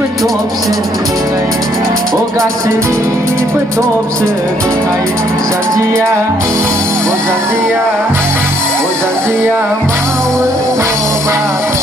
betul sekai oh kasih betul sekai Sanjia oh Sanjia oh Sanjia mau tobat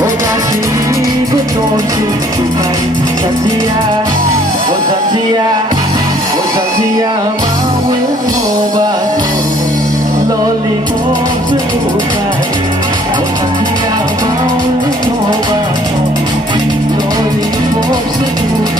oh kasih betul sukai Sanjia oh Sanjia oh Sanjia mau tobat lollipop sukai oh Sanjia mau tobat lollipop sukai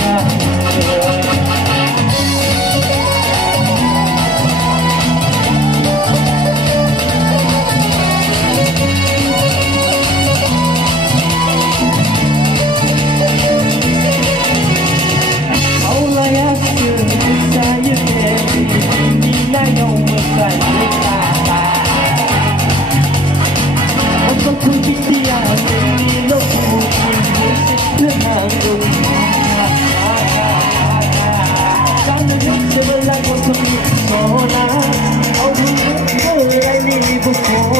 Sebelah kosong sola, oh, oh, ini bukan